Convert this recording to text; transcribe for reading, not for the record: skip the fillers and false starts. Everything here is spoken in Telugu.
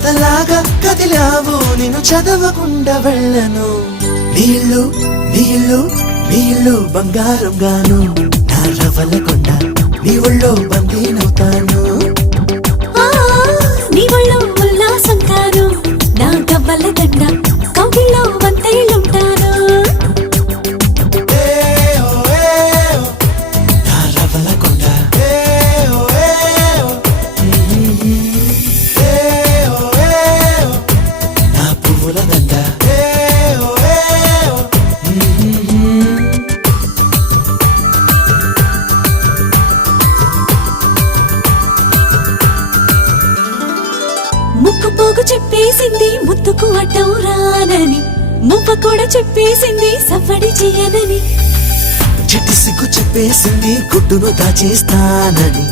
కథలాగా కదిలావు నిన్ను చదవకుండా వెళ్ళను నీళ్ళు నీళ్ళు నీళ్ళు బంగారం గాను నా రవల కొండ నీ ఒళ్ళో బందీనవుతాను నీ ఒళ్ళో ఉల్లాసం కాను నా గవ్వల దండ కౌగిల్లో వంతైలుంటాను నా రవల కొండ నా పువ్వుల దండ ముక్కు పోగు చెప్పేసింది ముత్తుకు అడ్డం రానని మువ్వ కూడా చెప్పేసింది సవ్వడి చేయనని చిట్టి సిగ్గు చెప్పేసింది గుడ్డును దాచేస్తానని